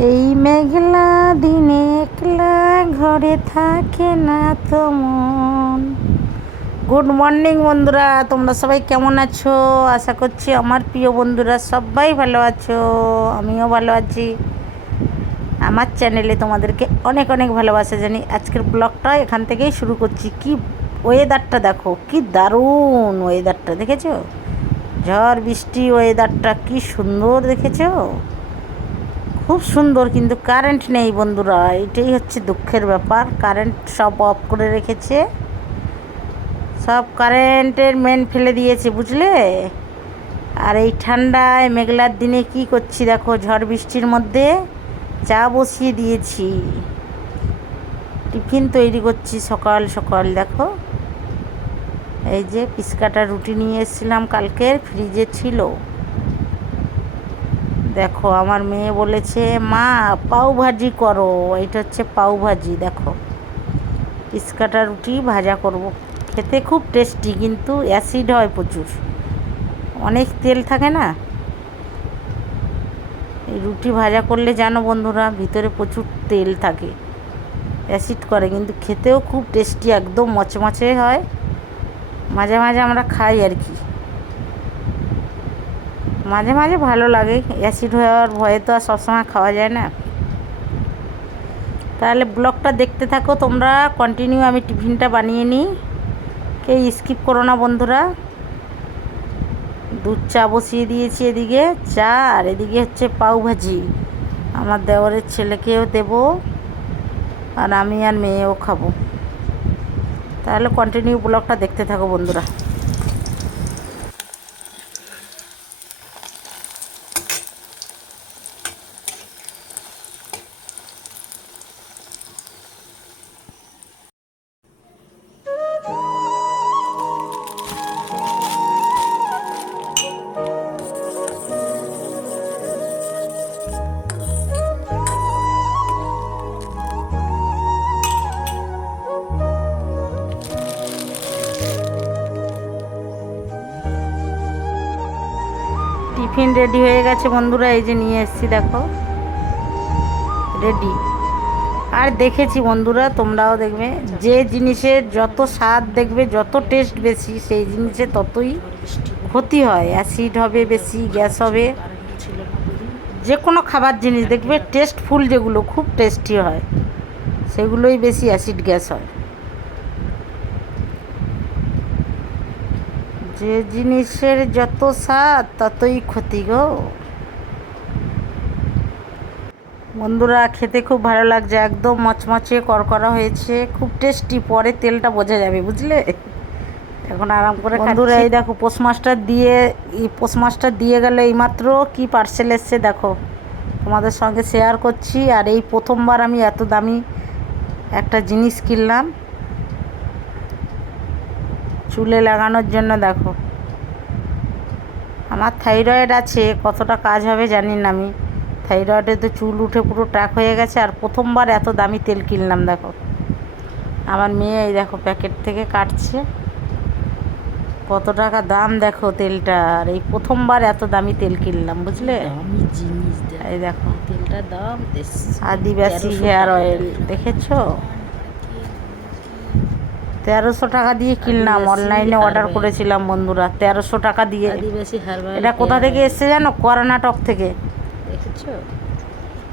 এই মেঘলা দিনে একলা ঘরে থাকে না তো মন। গুড মর্নিং বন্ধুরা, তোমরা সবাই কেমন আছো? আশা করছি আমার প্রিয় বন্ধুরা সবাই ভালো আছো, আমিও ভালো আছি। আমার চ্যানেলে তোমাদেরকে অনেক অনেক ভালোবাসা জানি। আজকের ব্লগটা এখান থেকেই শুরু করছি। কি ওয়েদারটা দেখো, কি দারুণ ওয়েদারটা, দেখেছো? ঝড় বৃষ্টি ওয়েদারটা কি সুন্দর, দেখেছো? খুব সুন্দর, কিন্তু কারেন্ট নেই বন্ধুরা, এটাই হচ্ছে দুঃখের ব্যাপার। কারেন্ট সব অফ করে রেখেছে, সব কারেন্টের মেন ফেলে দিয়েছে, বুঝলে? আর এই ঠান্ডায় মেঘলার দিনে কি করছি দেখো, ঝড় বৃষ্টির মধ্যে চা বসিয়ে দিয়েছি, টিফিন তৈরি করছি সকাল সকাল। দেখো, এই যে পিসকাটা রুটি নিয়ে এসেছিলাম কালকের, ফ্রিজে ছিল। দেখো আমার মেয়ে বলেছে মা পাও ভাজি করো, এটা হচ্ছে পাও ভাজি। দেখো পিসকাটা রুটি ভাজা করব, খেতে খুব টেস্টি, কিন্তু অ্যাসিড হয় প্রচুর, অনেক তেল থাকে না। এই রুটি ভাজা করলে জানো বন্ধুরা, ভিতরে প্রচুর তেল থাকে, অ্যাসিড করে, কিন্তু খেতেও খুব টেস্টি, একদম মচমচে হয়। মাঝে মাঝে আমরা খাই আর কি, মাঝে মাঝে ভালো লাগে, অ্যাসিড হওয়ার ভয়ে তো আর সবসময় খাওয়া যায় না। তাহলে ব্লগটা দেখতে থাকো তোমরা কন্টিনিউ, আমি টিফিনটা বানিয়ে নিই, কেউ স্কিপ করো না বন্ধুরা। দুধ চা বসিয়ে দিয়েছি এদিকে, চা, আর এদিকে হচ্ছে পাউ ভাজি, আমার দেওরের ছেলেকেও দেবো, আর আমি আর মেয়েও খাবো। তাহলে কন্টিনিউ ব্লগটা দেখতে থাকো বন্ধুরা। টিফিন রেডি হয়ে গেছে বন্ধুরা, এই যে নিয়ে এসেছি, দেখো রেডি। আর দেখেছি বন্ধুরা, তোমরাও দেখবে, যে জিনিসের যত স্বাদ দেখবে, যত টেস্ট বেশি, সেই জিনিসের ততই ক্ষতি হয়, অ্যাসিড হবে বেশি, গ্যাস হবে। যে কোনো খাবার জিনিস দেখবে টেস্টফুল, যেগুলো খুব টেস্টি হয়, সেগুলোই বেশি অ্যাসিড গ্যাস হয়। যে জিনিসের যত স্বাদ ততই ক্ষতি গো বন্ধুরা। খেতে খুব ভালো লাগছে, একদম মচমচে করকরা হয়েছে, খুব টেস্টি। পরে তেলটা বোঝা যাবে, বুঝলে? এখন আরাম করে বন্ধুরা, এই দেখো পোস্টমাস্টার দিয়ে গেল এইমাত্র, কি পার্সেল এসছে দেখো, তোমাদের সঙ্গে শেয়ার করছি। আর এই প্রথমবার আমি এত দামি একটা জিনিস কিনলাম চুলে লাগানোর জন্য। দেখো, আমার থাইরয়েড আছে, কতটা কাজ হবে জানি না আমি। থাইরয়েডে তো চুল উঠে পুরো টাক হয়ে গেছে, আর প্রথমবার এত দামি তেল কিনলাম। দেখো আমার মেয়ে, এই দেখো প্যাকেট থেকে কাটছে, কত টাকা দাম দেখো তেলটার। এই প্রথমবার এত দামি তেল কিনলাম, বুঝলে? এই দেখো তেলটার দাম আদিবাসী হেয়ার অয়েল, দেখেছো? 1300 টাকা দিয়ে কিনলাম, অনলাইনে অর্ডার করেছিলাম বন্ধুরা, 1300 টাকা দিয়ে। এটা কোথা থেকে এসছে জানো? কর্ণাটক থেকে, দেখেছো?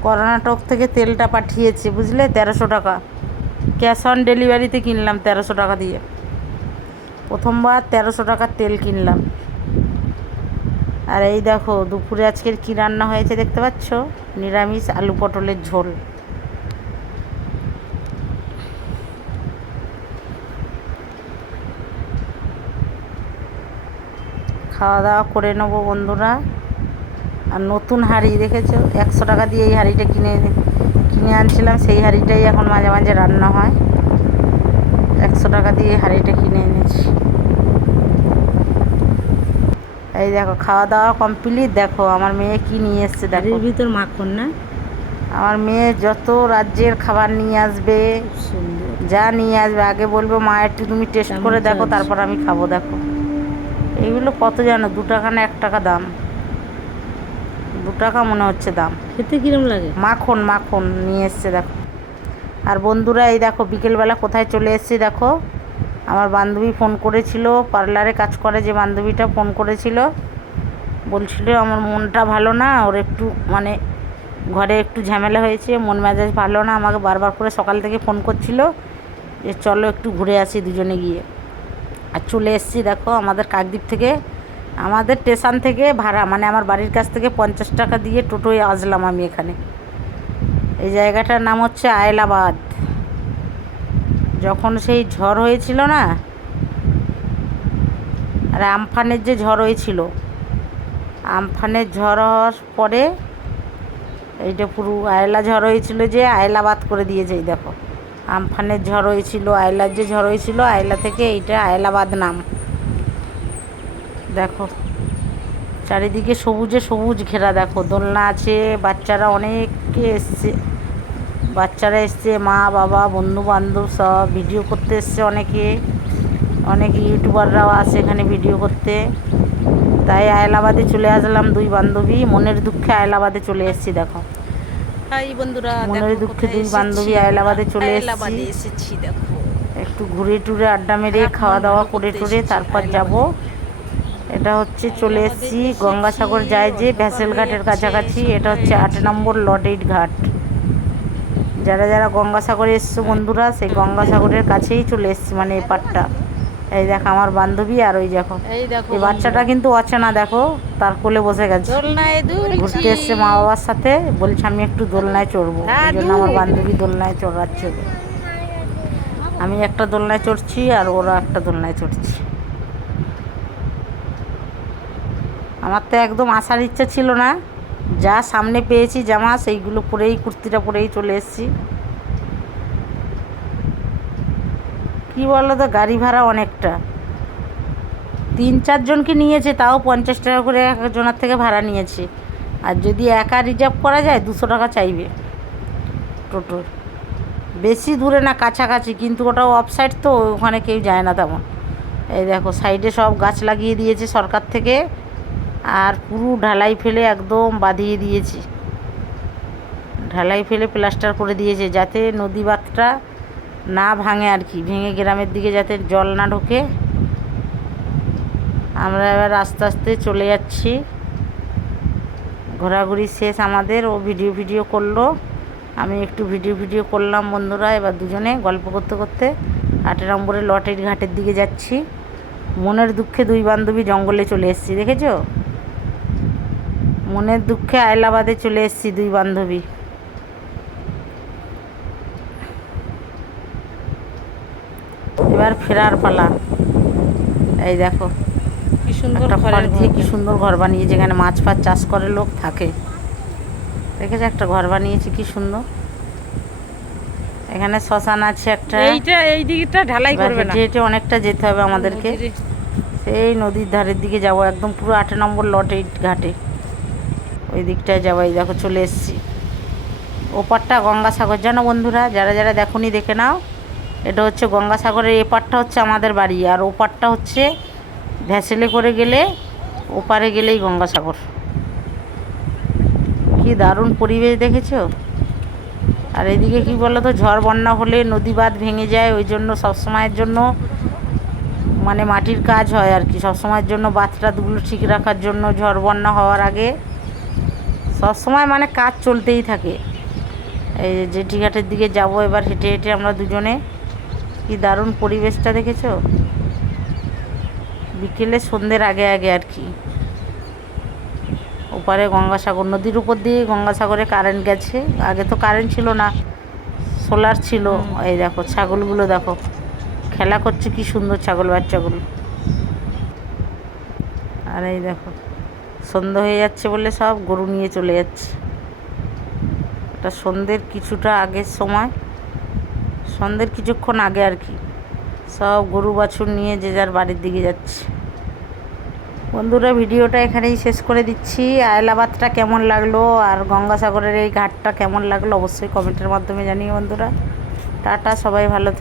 কর্ণাটক থেকে তেলটা পাঠিয়েছে, বুঝলে? 1300 টাকা, ক্যাশ অন ডেলিভারিতে কিনলাম 1300 টাকা দিয়ে। প্রথমবার 1300 টাকার তেল কিনলাম। আর এই দেখো দুপুরে আজকের কী রান্না হয়েছে দেখতে পাচ্ছ, নিরামিষ আলু পটলের ঝোল। খাওয়া দাওয়া করে নেবো বন্ধুরা। আর নতুন হাঁড়ি দেখেছো, 100 টাকা দিয়ে এই হাঁড়িটা কিনে আনছিলাম, সেই হাঁড়িটাই এখন মাঝে মাঝে রান্না হয়। 100 টাকা দিয়ে হাঁড়িটা কিনে এনেছি। এই দেখো খাওয়া দাওয়া কমপ্লিট। দেখো আমার মেয়ে কি নিয়ে এসছে, দেখো ভিতর মাখন না। আমার মেয়ে যত রাজ্যের খাবার নিয়ে আসবে, যা নিয়ে আসবে, আগে বলবো মা একটু তুমি টেস্ট করে দেখো, তারপর আমি খাবো। দেখো এইগুলো কত জানো, 2 টাকা না 1 টাকা দাম, 2 টাকা মনে হচ্ছে দাম। খেতে কিরম লাগে? মাখন মাখন নিয়ে এসছে দেখো। আর বন্ধুরা এই দেখো বিকেলবেলা কোথায় চলে এসেছি দেখো। আমার বান্ধবী ফোন করেছিল, পার্লারে কাজ করে যে বান্ধবীটা ফোন করেছিল, বলছিল আমার মনটা ভালো না, ওর একটু মানে ঘরে একটু ঝামেলা হয়েছে, মন মেজাজ ভালো না। আমাকে বারবার করে সকাল থেকে ফোন করছিল যে চলো একটু ঘুরে আসি দুজনে গিয়ে। আর চলে এসেছি দেখো আমাদের কাকদ্বীপ থেকে, আমাদের স্টেশন থেকে ভাড়া মানে আমার বাড়ির কাছ থেকে 50 টাকা দিয়ে টোটোয় আসলাম আমি এখানে। এই জায়গাটার নাম হচ্ছে আয়লাবাদ। যখন সেই ঝড় হয়েছিল না, আর আমফানের যে ঝড় হয়েছিল, আমফানের ঝড় হওয়ার পরে এইটা পুরো আয়লা ঝড় হয়েছিল যে আয়লাবাদ করে দিয়েছে। এই দেখো আমফানের ঝড় হয়েছিল, আয়লার যে ঝড় হয়েছিল, আয়লা থেকে এইটা আয়লাবাদ নাম। দেখো চারিদিকে সবুজে সবুজ ঘেরা, দেখো দোলনা আছে, বাচ্চারা অনেকে এসছে, বাচ্চারা এসছে, মা বাবা বন্ধু বান্ধব সব ভিডিও করতে এসছে, অনেক ইউটিউবাররাও আসে এখানে ভিডিও করতে। তাই আয়লাবাদে চলে আসলাম দুই বান্ধবী, মনের দুঃখে আয়লাবাদে চলে এসেছি দেখো। হাই বন্ধুরা, মনের দুঃখে দুই বান্ধবী আয়লাবাদে চলে এসেছি দেখো। একটু ঘুরে টুরে আড্ডা মেরে খাওয়া দাওয়া করে টুরে তারপর যাব। এটা হচ্ছে চলে এসেছি গঙ্গাসাগর যায় যে ভ্যাসেল ঘাটের কাছাকাছি, এটা হচ্ছে 8 নম্বর লটেট ঘাট। যারা যারা গঙ্গাসাগরে এসছো বন্ধুরা, সেই গঙ্গাসাগরের কাছেই চলে এসেছি, মানে এই পাটটা। এই দেখো আমার বান্ধবী, আর ওই দেখো এই বাচ্চাটা কিন্তু অচেনা, দেখো তার কোলে বসে গেছে, ঘুরতে এসছে মা বাবার সাথে, বলছে আমি একটু দোলনায় চড়বো, ওই জন্য আমার বান্ধবী দোলনায় চড়াচ্ছে। আমি একটা দোলনায় চড়ছি আর ওরা একটা দোলনায় চড়ছি। আমার তো একদম আসার ইচ্ছা ছিল না, যা সামনে পেয়েছি জামা সেইগুলো পরেই, কুর্তিটা পরেই চলে এসেছি। কী বলো তো, গাড়ি ভাড়া অনেকটা, 3-4 জনকে নিয়েছে, তাও 50 টাকা করে একজনের থেকে ভাড়া নিয়েছে। আর যদি একা রিজার্ভ করা যায় 200 টাকা চাইবে টোটোর। বেশি দূরে না, কাছাকাছি, কিন্তু ওটাও অফসাইড তো, ওখানে কেউ যায় না তেমন। এই দেখো সাইডে সব গাছ লাগিয়ে দিয়েছে সরকার থেকে, আর পুরো ঢালাই ফেলে একদম বাঁধিয়ে দিয়েছে, ঢালাই ফেলে প্লাস্টার করে দিয়েছে যাতে নদী বাঁধটা না ভাঙে আর কি, ভেঙে গ্রামের দিকে যাতে জল না ঢোকে। আমরা এবার আস্তে আস্তে চলে যাচ্ছি, ঘোরাঘুরি শেষ আমাদের। ও ভিডিও করলো, আমি একটু ভিডিও করলাম বন্ধুরা। এবার দুজনে গল্প করতে করতে 8 নম্বরের লটের ঘাটের দিকে যাচ্ছি। মনের দুঃখে দুই বান্ধবী জঙ্গলে চলে এসেছি, দেখেছো? মনের দুঃখে আয়লাবাদে চলে এসেছি দুই বান্ধবী। এবার ফেরার পালা। এই দেখো কি সুন্দর একটা খড় দিয়ে কি ঘর। সুন্দর ঘর বানিয়েছে, যেখানে মাছ ফাছ চাষ করে লোক থাকে, দেখেছো? একটা ঘর বানিয়েছে কি সুন্দর। এখানে শ্মশান আছে একটা, এই দিকটা ঢালাই করবে না, হেঁটে অনেকটা যেতে হবে আমাদেরকে, সেই নদীর ধারের দিকে যাব, একদম পুরো 8 নম্বর লটের ঘাটে ওই দিকটায় যাবো। এই দেখো চলে এসেছি। ওপারটা গঙ্গাসাগর, জানো বন্ধুরা, যারা যারা দেখোনি দেখে নাও। এটা হচ্ছে গঙ্গাসাগরের এপারটা হচ্ছে আমাদের বাড়ি, আর ওপারটা হচ্ছে ভ্যাসেলে করে গেলে, ওপারে গেলেই গঙ্গাসাগর। কি দারুণ পরিবেশ, দেখেছো? আর এদিকে কি বলো তো, ঝড় বন্যা হলে নদী বাঁধ ভেঙে যায়, ওই জন্য সবসময়ের জন্য মানে মাটির কাজ হয় আর কি, সবসময়ের জন্য বাঁধটাগুলো ঠিক রাখার জন্য ঝড় বন্যা হওয়ার আগে সবসময় মানে কাজ চলতেই থাকে। এই জেঠিঘাটের দিকে যাব এবার হেঁটে হেঁটে আমরা দুজনে। কি দারুণ পরিবেশটা, দেখেছো? বিকেলে সন্ধ্যের আগে আগে আর কি। ওপারে গঙ্গাসাগর, নদীর উপর দিয়ে গঙ্গাসাগরে কারেন্ট গেছে, আগে তো কারেন্ট ছিল না, সোলার ছিল। এই দেখো ছাগলগুলো দেখো খেলা করছে, কি সুন্দর ছাগল বাচ্চাগুলো। আর এই দেখো সন্ধ্যা হয়ে যাচ্ছে বলে সব গরু নিয়ে চলে যাচ্ছে। এটা সন্ধ্যের কিছুটা আগের সময়, সন্ধ্যের কিছুক্ষণ আগে আর কি, সব গরু বাছুর নিয়ে যে যার বাড়ির দিকে যাচ্ছে। বন্ধুরা ভিডিওটা এখানেই শেষ করে দিচ্ছি। আয়লাবাদটা কেমন লাগলো আর গঙ্গাসাগরের এই ঘাটটা কেমন লাগলো অবশ্যই কমেন্টের মাধ্যমে জানিয়ে বন্ধুরা। টাটা, সবাই ভালো থেকো।